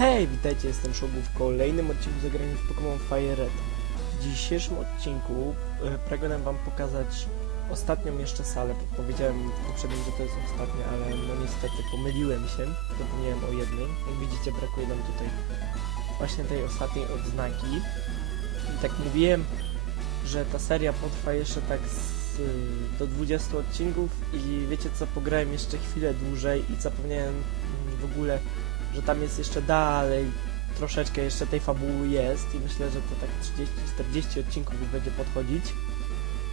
Hej, witajcie, jestem Szogu w kolejnym odcinku zagrania w Pokémon Fire Red. W dzisiejszym odcinku e, pragnę wam pokazać ostatnią jeszcze salę, bo powiedziałem w poprzednim, że to jest ostatnia, ale no niestety pomyliłem się, zapomniałem o jednej. Jak widzicie, brakuje nam tutaj właśnie tej ostatniej odznaki. I tak mówiłem, że ta seria potrwa jeszcze tak z, do 20 odcinków i wiecie co, pograłem jeszcze chwilę dłużej i zapomniałem w ogóle że tam jest jeszcze dalej, troszeczkę jeszcze tej fabuły jest i myślę, że to tak 30-40 odcinków będzie podchodzić.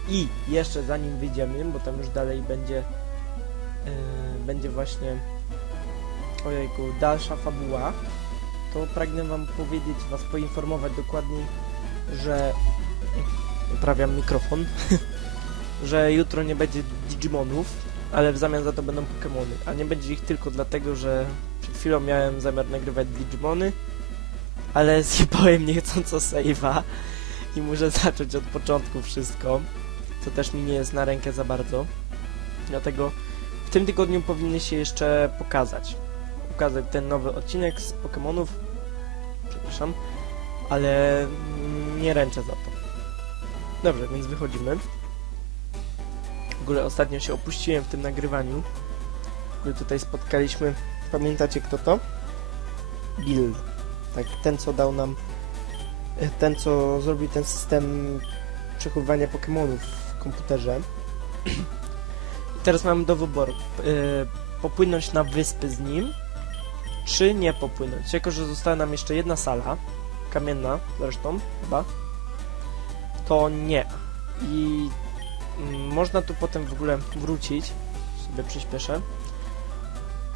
I jeszcze zanim wyjdziemy, bo tam już dalej będzie yy, będzie właśnie ojejku, dalsza fabuła, to pragnę wam powiedzieć, was poinformować dokładniej, że uprawiam mikrofon, że jutro nie będzie Digimonów, ale w zamian za to będą Pokémony, a nie będzie ich tylko dlatego, że chwilą miałem zamiar nagrywać Digimony, ale zjebałem niechcąco save'a i muszę zacząć od początku wszystko, co też mi nie jest na rękę za bardzo. Dlatego w tym tygodniu powinny się jeszcze pokazać. Pokazać ten nowy odcinek z Pokémonów. Przepraszam, ale nie ręczę za to. Dobrze, więc wychodzimy. W ogóle ostatnio się opuściłem w tym nagrywaniu. W ogóle tutaj spotkaliśmy Pamiętacie kto to? Bill. Tak, ten co dał nam. e, Ten co zrobił ten system przechowywania Pokémonów w komputerze. Teraz mamy do wyboru. e, popłynąć na wyspy z nim, czy nie popłynąć. Jako, że została nam jeszcze jedna sala, kamienna zresztą, chyba, to nie. I mm, można tu potem w ogóle wrócić. Sobie przyspieszę.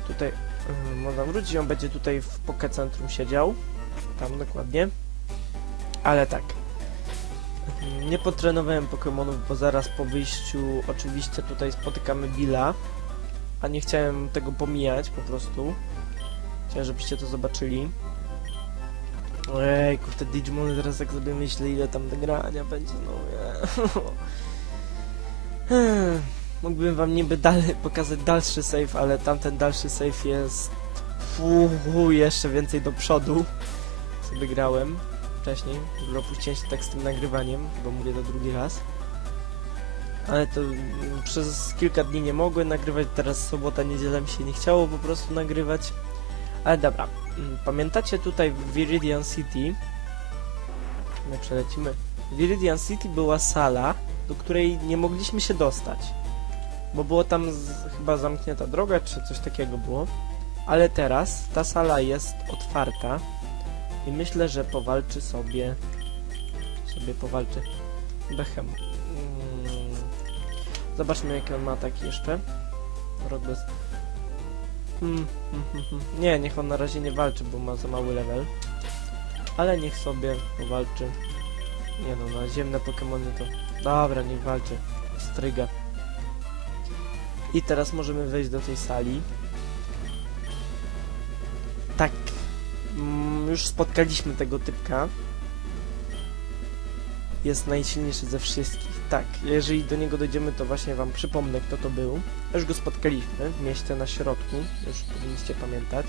Tutaj można wrócić, on będzie tutaj w Poke Centrum siedział. Tam dokładnie. Ale tak. Nie potrenowałem Pokémonów, bo zaraz po wyjściu oczywiście tutaj spotykamy Billa. A nie chciałem tego pomijać po prostu. Chciałem, żebyście to zobaczyli. Ojejku, te Digimony teraz jak sobie myślę, ile tam do grania będzie, no nie. Mógłbym wam niby dalej pokazać dalszy save, ale tamten dalszy save jest Fuuu, jeszcze więcej do przodu. Sobie grałem wcześniej. W ogóle opuściłem się tak z tym nagrywaniem, bo mówię to drugi raz. Ale to mm, przez kilka dni nie mogłem nagrywać, teraz sobota, niedziela mi się nie chciało po prostu nagrywać. Ale dobra, mm, pamiętacie tutaj w Viridian City, my przelecimy, w Viridian City była sala, do której nie mogliśmy się dostać bo było tam z, chyba zamknięta droga, czy coś takiego było. Ale teraz ta sala jest otwarta i myślę, że powalczy sobie sobie powalczy Bechem. Mm. Zobaczmy jaki on ma taki jeszcze. Rok bez... Hmm, hmm, hmm, hmm. Nie, niech on na razie nie walczy, bo ma za mały level. Ale niech sobie powalczy. Nie no, na ziemne Pokémony to... Dobra, niech walczy. Stryga. I teraz możemy wejść do tej sali. Tak. Mm, już spotkaliśmy tego typka. Jest najsilniejszy ze wszystkich. Tak, jeżeli do niego dojdziemy, to właśnie wam przypomnę, kto to był. Już go spotkaliśmy w mieście na środku. Już powinniście pamiętać.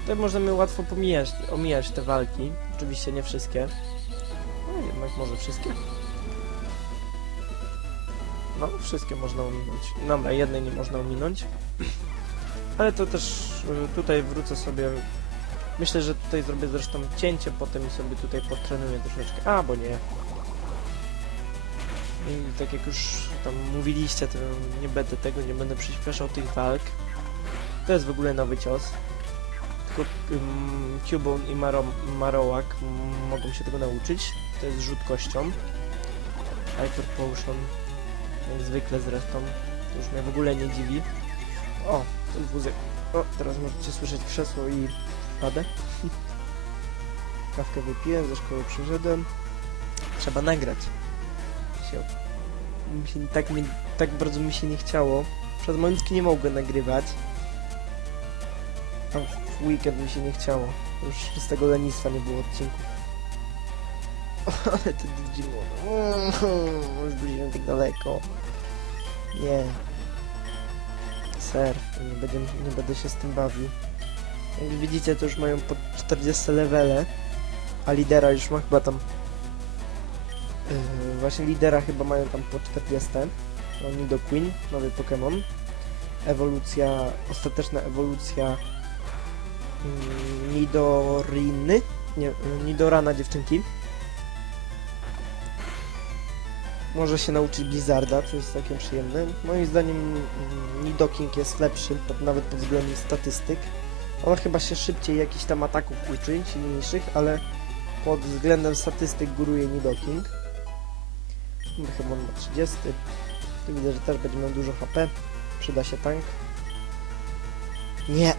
Tutaj możemy łatwo pomijać, omijać te walki. Oczywiście nie wszystkie. No jednak może wszystkie. No, wszystkie można ominąć. Dobra, jednej nie można ominąć. Ale to też y, tutaj wrócę sobie. Myślę, że tutaj zrobię zresztą cięcie potem i sobie tutaj potrenuję troszeczkę. A, bo nie. I tak jak już tam mówiliście, to nie będę tego, nie będę przyspieszał tych walk. To jest w ogóle nowy cios. Tylko um, Cubone i Maro Marowak mogą się tego nauczyć. To jest rzut kością. Hyper Potion jak zwykle zresztą. To już mnie w ogóle nie dziwi. O, ten wózek. O, teraz możecie słyszeć krzesło i padę. Kawkę wypiłem, ze szkoły przyszedłem. Trzeba nagrać. Się, mi się, tak, mi, tak bardzo mi się nie chciało. Przez momentki nie mogłem nagrywać. A w weekend mi się nie chciało. Już z tego lenistwa nie było odcinków. Ale. Już byliśmy tak daleko. Nie. Ser, nie będę, nie będę się z tym bawił. Jak widzicie, to już mają po 40 levele, a lidera już ma chyba tam... Yy, właśnie lidera chyba mają tam po 40. Oni do Queen, nowy Pokémon. Ewolucja, ostateczna ewolucja mm, Nidoriny, nie, y, Nidorana dziewczynki. Może się nauczyć Blizzarda, co jest całkiem przyjemne. Moim zdaniem mm, Nidoking jest lepszy, nawet pod względem statystyk. On chyba się szybciej jakichś tam ataków uczy, silniejszych, ale pod względem statystyk góruje Nidoking. Chyba on ma 30. Tu widzę, że też będzie miał dużo HP. Przyda się tank. Nie.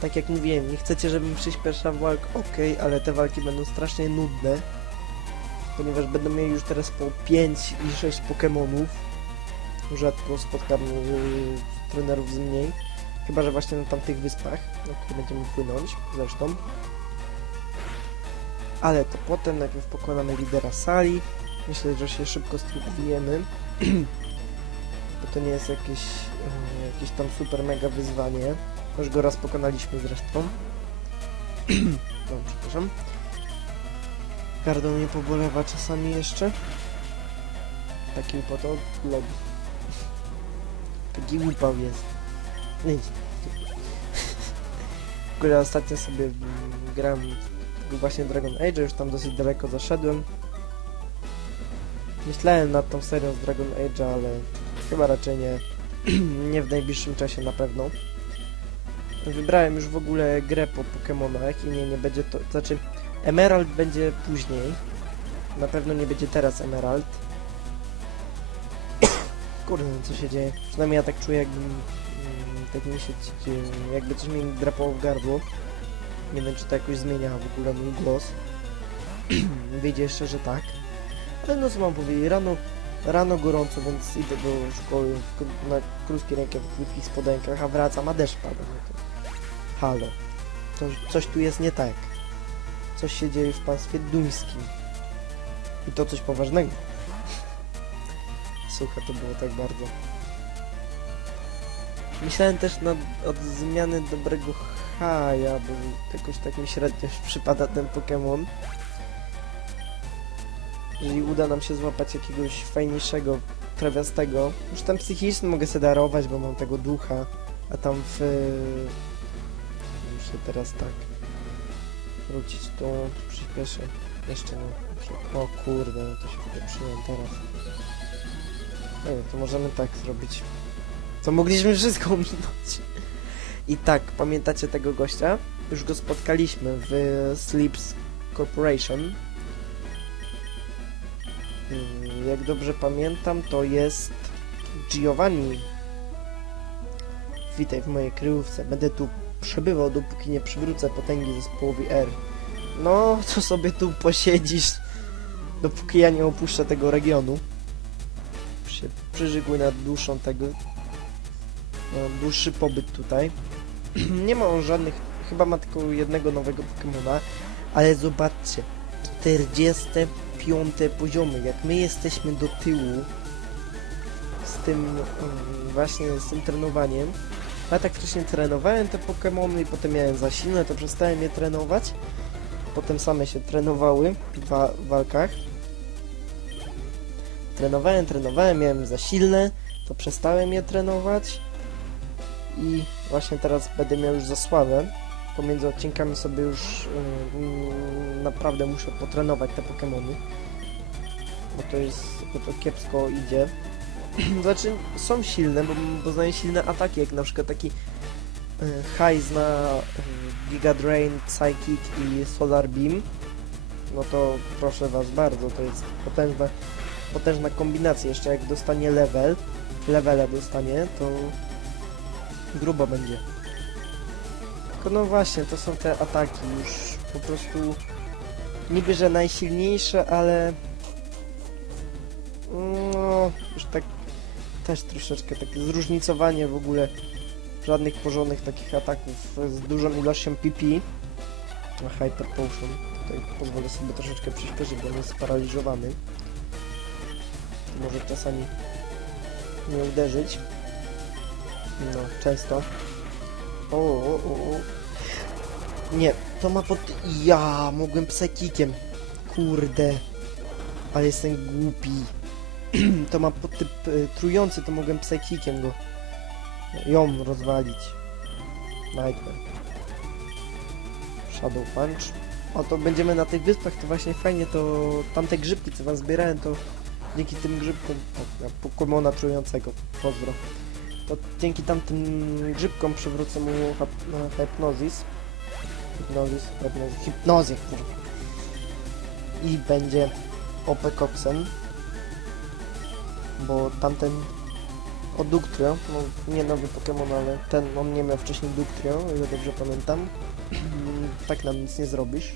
Tak jak mówiłem, nie chcecie, żebym przyspieszał walk, ok, ale te walki będą strasznie nudne. Ponieważ będą mieli już teraz po 5 i 6 Pokémonów. Rzadko spotkam yy, trenerów z mniej. Chyba, że właśnie na tamtych wyspach, na które będziemy płynąć, zresztą. Ale to potem najpierw pokonamy lidera sali. Myślę, że się szybko ubijemy. Bo to nie jest jakieś, e, jakieś tam super mega wyzwanie. Już go raz pokonaliśmy zresztą. no, przepraszam. Gardło mnie pobolewa czasami jeszcze. Taki upał log. Taki upał jest. W ogóle ostatnio sobie gram właśnie Dragon Age, już tam dosyć daleko zaszedłem. Myślałem nad tą serią z Dragon Age'a, ale chyba raczej nie. nie w najbliższym czasie na pewno. Wybrałem już w ogóle grę po Pokémonach i nie, nie będzie to... Znaczy, Emerald będzie później. Na pewno nie będzie teraz Emerald. Kurde, no co się dzieje? Przynajmniej ja tak czuję, jakbym... mm, Tak mi się... Jakby coś mi drapało w gardło. Nie wiem, czy to jakoś zmienia w ogóle mój głos. Wyjdzie jeszcze, że tak. Ale no co mam powiedzieć, rano, rano gorąco, więc idę do szkoły na krótki rękaw w krótkich spodenkach, a wracam, a deszcz pada. No to... Halo. To, coś tu jest nie tak. Coś się dzieje w państwie duńskim. I to coś poważnego. Suche to było tak bardzo. Myślałem też nad, od zmiany dobrego haja, bo jakoś tak mi średnio przypada ten Pokémon. Jeżeli uda nam się złapać jakiegoś fajniejszego, trawiastego. Już tam psychiczny mogę sobie darować, bo mam tego ducha. A tam w... Muszę teraz tak wrócić tu, przyspieszę. Jeszcze nie. O kurde, no to się wypieprzyłem teraz. Nie wiem, to możemy tak zrobić. To mogliśmy wszystko ominąć. I tak, pamiętacie tego gościa? Już go spotkaliśmy w Sleeps Corporation. Mm, Jak dobrze pamiętam, to jest Giovanni. Witaj w mojej kryjówce. Będę tu przebywał, dopóki nie przywrócę potęgi zespołowi R. No, to sobie tu posiedzisz, dopóki ja nie opuszczę tego regionu. Się przyrzygły nad duszą tego. No, dłuższy pobyt tutaj. nie ma on żadnych, chyba ma tylko jednego nowego Pokemona, ale zobaczcie, 45 poziomy, jak my jesteśmy do tyłu z tym mm, właśnie z tym trenowaniem. Ja tak wcześniej trenowałem te Pokémony i potem miałem za silne, to przestałem je trenować. Potem same się trenowały w wa- walkach. Trenowałem, trenowałem, miałem za silne, to przestałem je trenować. I właśnie teraz będę miał już za słabe. Pomiędzy odcinkami sobie już yy, naprawdę muszę potrenować te Pokémony. Bo to jest, bo to kiepsko idzie. znaczy są silne, bo, znają silne ataki, jak na przykład taki y, High zna y, Giga Drain, Psychic i Solar Beam. No to proszę was bardzo, to jest potężna, potężna kombinacja. Jeszcze jak dostanie level, levele dostanie, to grubo będzie. Tylko no właśnie, to są te ataki już po prostu niby, że najsilniejsze, ale no, już tak też troszeczkę takie zróżnicowanie w ogóle żadnych porządnych takich ataków z dużą ilością PP na Hyper Potion. Tutaj pozwolę sobie troszeczkę przyspieszyć, bo on jest sparaliżowany. Może czasami nie uderzyć. No, często. O, o, o. Nie, to ma pod... Ja mogłem psychikiem. Kurde. Ale jestem głupi. to ma podtyp y, trujący, to mogłem psychikiem go... ją rozwalić. Nightmare. Shadow Punch. O, to będziemy na tych wyspach, to właśnie fajnie, to tamte grzybki, co wam zbierałem, to dzięki tym grzybkom, tak, na Pokemona trującego, pozdro, to dzięki tamtym grzybkom przywrócę mu no, hypnozis, hypnozis, hipnozję, kurwa. I będzie OP koksem, bo tamten o Ductrio, no nie nowy Pokémon, ale ten, on nie miał wcześniej Ductrio, ile dobrze pamiętam. tak nam nic nie zrobisz.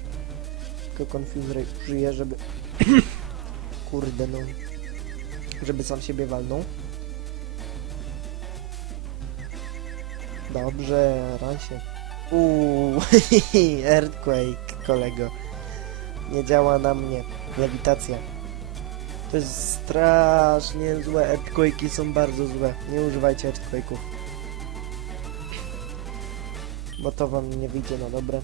Tylko Confuse użyje, żeby... Kurde no... Żeby sam siebie walnął. Dobrze, rasie. Uuu, Earthquake, kolego. Nie działa na mnie. Lewitacja. To jest strasznie złe. Earthquake'i są bardzo złe. Nie używajcie Earthquake'ów. Bo to wam nie wyjdzie na dobre.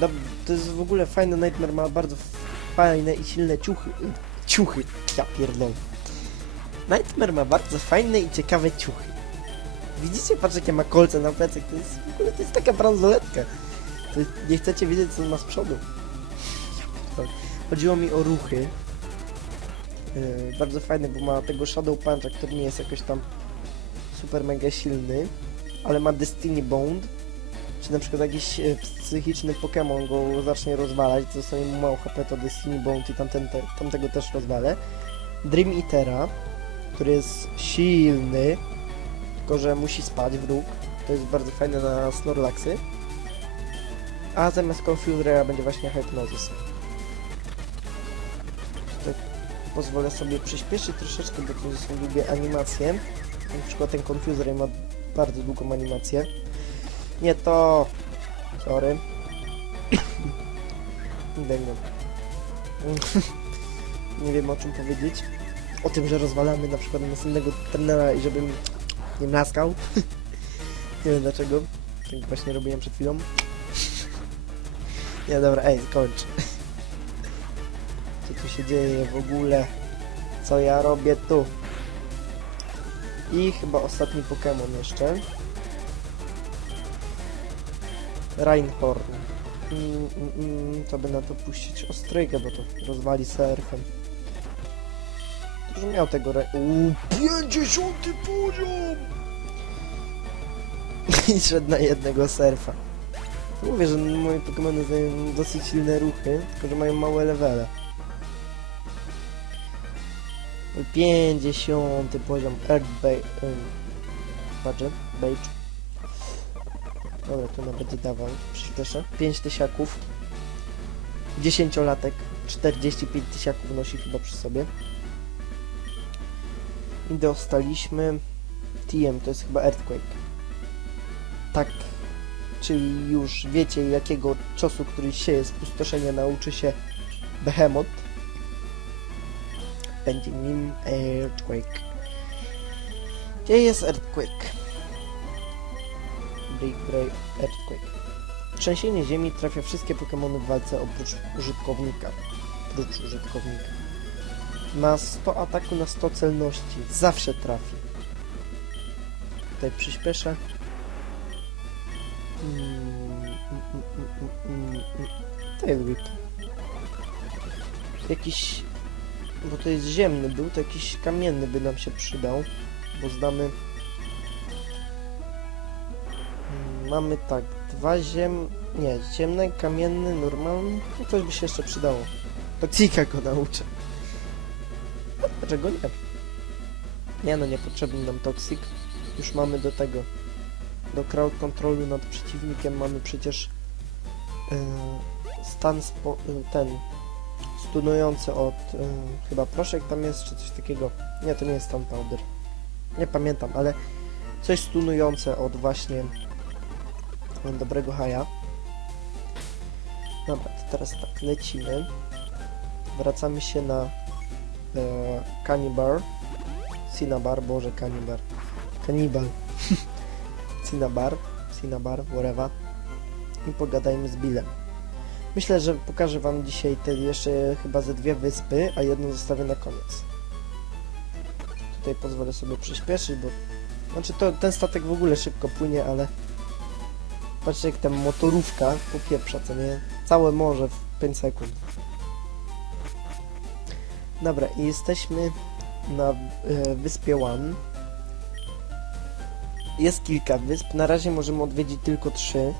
Dob to jest w ogóle fajny Nightmare, ma bardzo fajne i silne ciuchy. Ciuchy. Ja pierdolę. Nightmare ma bardzo fajne i ciekawe ciuchy. Widzicie, patrz jakie ma kolce na plecach. To jest w ogóle to jest taka bransoletka. To nie chcecie wiedzieć co ma z przodu. Chodziło mi o ruchy. Yy, bardzo fajny, bo ma tego Shadow Puncha, który nie jest jakoś tam super mega silny, ale ma Destiny Bond. Czy na przykład jakiś e, psychiczny Pokémon go zacznie rozwalać, to zostanie mu mało HP, to Destiny Bond i tamten, te, tamtego też rozwalę. Dream Eatera, który jest silny, tylko że musi spać wróg. To jest bardzo fajne na Snorlaxy. A zamiast Confuse'a będzie właśnie Hypnosis. Pozwolę sobie przyspieszyć troszeczkę, bo to są długie animacje. Na przykład ten Confuser ma bardzo długą animację. Nie to. Sorry. Będę. nie wiem o czym powiedzieć. O tym, że rozwalamy na przykład następnego trenera i żebym nie mlaskał. nie wiem dlaczego. Tak właśnie robiłem przed chwilą. nie, dobra, ej, kończ. Się dzieje w ogóle? Co ja robię tu? I chyba ostatni Pokémon jeszcze. Reinhorn. Mm, mm, mm, to by na to puścić Ostryjkę, bo to rozwali surfem. Już miał tego re... Uuu, 50 poziom! I szedł na jednego surfa. Mówię, że moje Pokémony znają dosyć silne ruchy, tylko że mają małe levele. 50 poziom Earthbait... Um, budget, Beige. Dobra, to nam będzie dawał. Przyspieszę. 5 tysiaków. 10-latek. 45 tysiaków nosi chyba przy sobie. I dostaliśmy TM, to jest chyba Earthquake. Tak. Czyli już wiecie jakiego ciosu, który sieje spustoszenie nauczy się Behemoth. Będzie nim Earthquake. Gdzie jest Earthquake? Break, break, Earthquake. Trzęsienie ziemi trafia wszystkie Pokémony w walce oprócz użytkownika. Oprócz użytkownika. Ma 100 ataku na 100 celności. Zawsze trafi. Tutaj przyspieszę. Mm, mm, mm, mm, mm. Jakiś... Bo to jest ziemny był, to jakiś kamienny by nam się przydał. Bo znamy... Mm, Mamy tak, dwa ziem... Nie, ziemny, kamienny, normalny. No coś by się jeszcze przydało. Toksika go nauczę. Dlaczego nie? Nie no, niepotrzebny nam toksik. Już mamy do tego. Do crowd controlu nad przeciwnikiem mamy przecież yy, stan spo, yy, ten stunujący od yy, chyba proszek tam jest, czy coś takiego. Nie, to nie jest stan powder. Nie pamiętam, ale coś stunujące od właśnie dobrego haja. Dobra, to teraz tak, lecimy. Wracamy się na e, Canibar. Cinnabar, boże, Canibar. Kanibal. Cinnabar, Cinnabar, whatever. i pogadajmy z Billem. Myślę, że pokażę wam dzisiaj te jeszcze chyba ze dwie wyspy, a jedną zostawię na koniec. Tutaj pozwolę sobie przyspieszyć, bo... Znaczy to, ten statek w ogóle szybko płynie, ale... Patrzcie jak ta motorówka popieprza, co nie? Całe morze w 5 sekund. Dobra, i jesteśmy na e, wyspie One. Jest kilka wysp. Na razie możemy odwiedzić tylko trzy.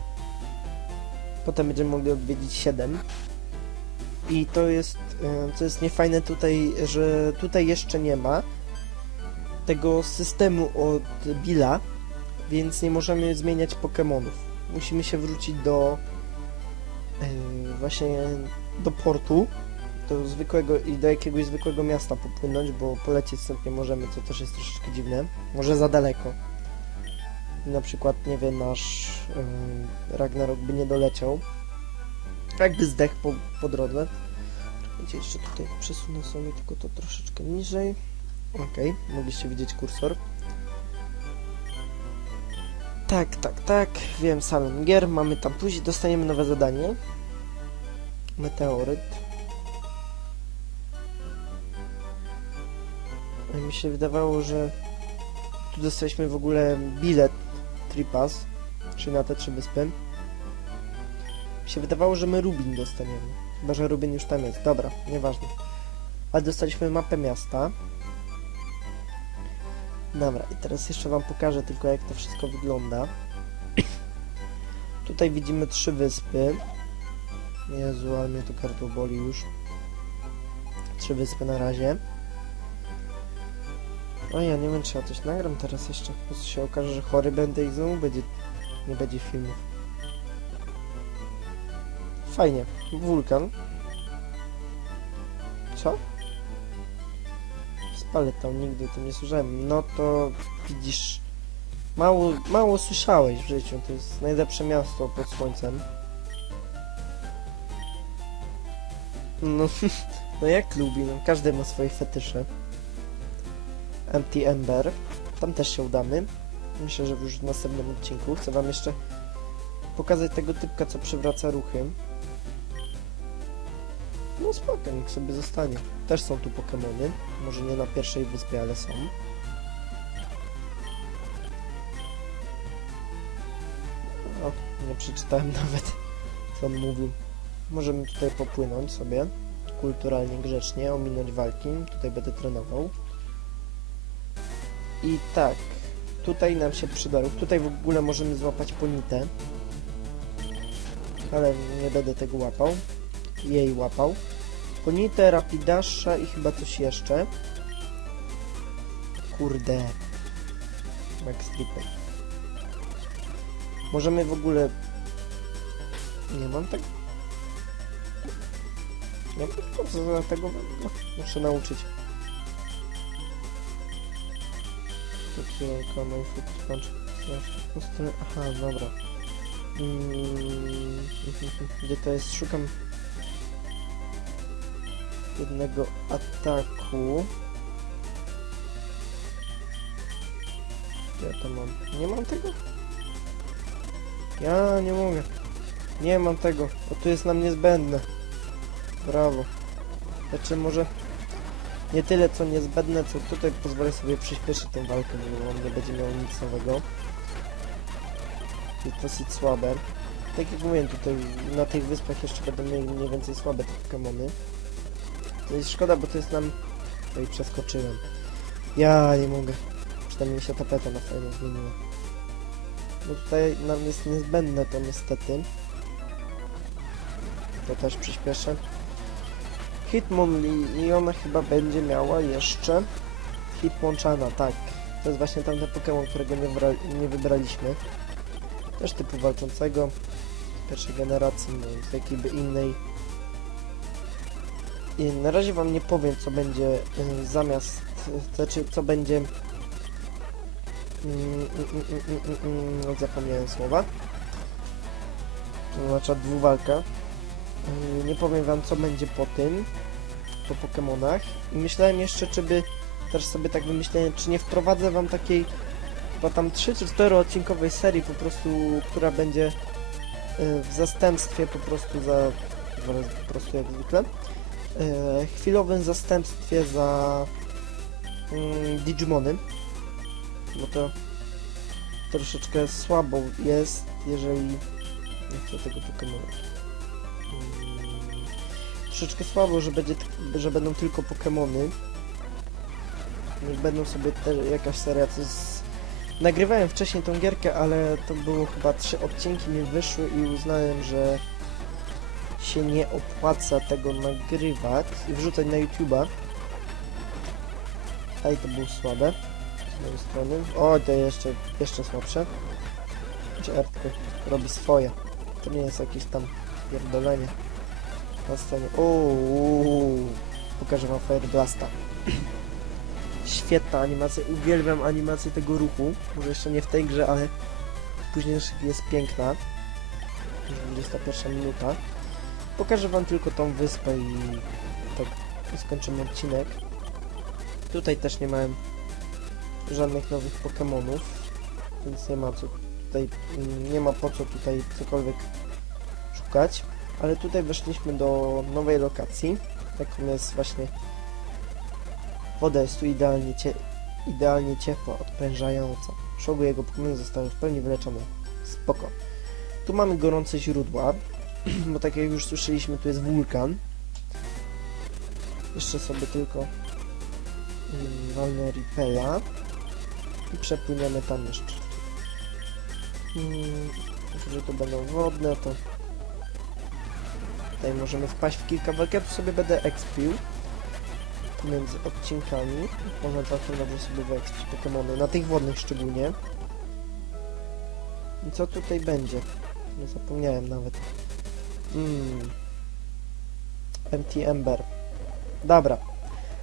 Potem będziemy mogli odwiedzić siedem. I to jest, e, co jest niefajne tutaj, że tutaj jeszcze nie ma tego systemu od Billa, więc nie możemy zmieniać Pokémonów. Musimy się wrócić do e, właśnie do portu, do zwykłego i do jakiegoś zwykłego miasta popłynąć, bo polecieć stąd nie możemy, co też jest troszeczkę dziwne. Może za daleko. Na przykład, nie wiem, nasz yy, Ragnarok by nie doleciał. Jakby zdechł po, po drodze. Wiecie, jeszcze tutaj przesunę sobie tylko to troszeczkę niżej. Okej, mogliście widzieć kursor. Tak, tak, tak. Wiem, salon gier. Mamy tam później, dostaniemy nowe zadanie. Meteoryt. Mi się wydawało, że tu dostaliśmy w ogóle bilet Tripas, czyli na te trzy wyspy. Mi się wydawało, że my Rubin dostaniemy. Chyba, że Rubin już tam jest. Dobra, nieważne. Ale dostaliśmy mapę miasta. Dobra, i teraz jeszcze wam pokażę tylko jak to wszystko wygląda. Tutaj widzimy trzy wyspy. Jezu, ale mnie to gardło boli już. Trzy wyspy na razie. O ja nie wiem, czy ja coś nagram teraz jeszcze. Po prostu się okaże, że chory będę i znowu będzie, nie będzie filmów. Fajnie. Wulkan. Co? Spalę tam, nigdy o tym nie słyszałem. No to widzisz... Mało, mało słyszałeś w życiu. To jest najlepsze miasto pod słońcem. No, no jak lubi, no każdy ma swoje fetysze. Empty Ember. Tam też się udamy. Myślę, że już w następnym odcinku. Chcę wam jeszcze pokazać tego typka, co przywraca ruchy. No spoko, niech sobie zostanie. Też są tu Pokémony. Może nie na pierwszej wyspie, ale są. O, nie przeczytałem nawet, co on mówił. Możemy tutaj popłynąć sobie. Kulturalnie, grzecznie, ominąć walki. Tutaj będę trenował. I tak, tutaj nam się przyda ruch. Tutaj w ogóle możemy złapać ponitę. Ale nie będę tego łapał. Jej łapał. Ponitę, rapidasza i chyba coś jeszcze. Kurde. Tripper. Możemy w ogóle... Nie mam tego. Nie mam tego, tego muszę nauczyć. Takiego my food punch. Aha, dobra. Mm, Gdzie to jest? Szukam jednego ataku. Ja to mam. Nie mam tego? Ja nie mogę. Nie mam tego. Bo tu jest nam niezbędne. Brawo. Znaczy może nie tyle co niezbędne, co tutaj pozwolę sobie przyspieszyć tę walkę, bo on nie będzie miał nic nowego. Jest dosyć słabe. Tak jak mówiłem, tutaj na tych wyspach jeszcze będą mniej więcej słabe te Pokémony. To jest szkoda, bo to jest nam... Oj, przeskoczyłem. Ja nie mogę. Przynajmniej się tapeta na fajną zmieniła. No tutaj nam jest niezbędne to niestety. To też przyspieszę. Hitmonlee i ona chyba będzie miała jeszcze Hitmonchana, tak. To jest właśnie tamten Pokémon, którego nie, nie wybraliśmy. Też typu walczącego. Pierwszej generacji, no z jakiejby innej. I na razie wam nie powiem, co będzie y, zamiast, y, znaczy co będzie... Mm, mm, mm, mm, mm, mm, zapomniałem słowa. To znaczy dwuwalka. Y, Nie powiem wam, co będzie po tym, po Pokémonach. I myślałem jeszcze, czy by, też sobie tak wymyślałem, czy nie wprowadzę wam takiej, chyba tam 3 czy 4 odcinkowej serii po prostu, która będzie y, w zastępstwie po prostu za, po prostu jak zwykle, y, chwilowym zastępstwie za mm, Digimony, bo to troszeczkę słabo jest, jeżeli nie chcę tego Pokemona. Mm, troszeczkę słabo, że, będzie, że będą tylko Pokemony. Niech będą sobie te, jakaś seria, jest... Nagrywałem wcześniej tą gierkę, ale to było chyba trzy odcinki mi wyszły i uznałem, że się nie opłaca tego nagrywać i wrzucać na YouTube'a. A i to było słabe z mojej strony. O, to jeszcze, jeszcze słabsze. Czy robi swoje. To nie jest jakieś tam pierdolenie na scenie. Uuu, pokażę wam Fire Blasta. Świetna animacja, uwielbiam animację tego ruchu. Może jeszcze nie w tej grze, ale w późniejszych jest piękna. Już 21 minuta. Pokażę wam tylko tą wyspę i tak skończymy odcinek. Tutaj też nie miałem żadnych nowych Pokémonów, więc nie ma co tutaj, nie ma po co tutaj cokolwiek szukać. Ale tutaj weszliśmy do nowej lokacji, taką jest właśnie woda jest tu idealnie, cie, idealnie ciepła, odprężająca. Szogu jego Pokémony zostały w pełni wyleczone. Spoko. Tu mamy gorące źródła, bo tak jak już słyszeliśmy, tu jest wulkan. Jeszcze sobie tylko mm, walnę Ripela i przepłyniemy tam jeszcze. Mm, Jeżeli to będą wodne, to tutaj możemy wpaść w kilka walk. Ja tu sobie będę expił między odcinkami. Można całkiem dobrze sobie wyekspić Pokémony, na tych wodnych szczególnie. I co tutaj będzie? Nie zapomniałem nawet. Mm. Empty Ember. Dobra.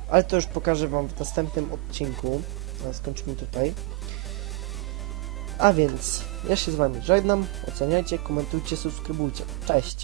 Ale to już pokażę wam w następnym odcinku. A skończymy tutaj. A więc, ja się z wami żegnam. Oceniajcie, komentujcie, subskrybujcie. Cześć!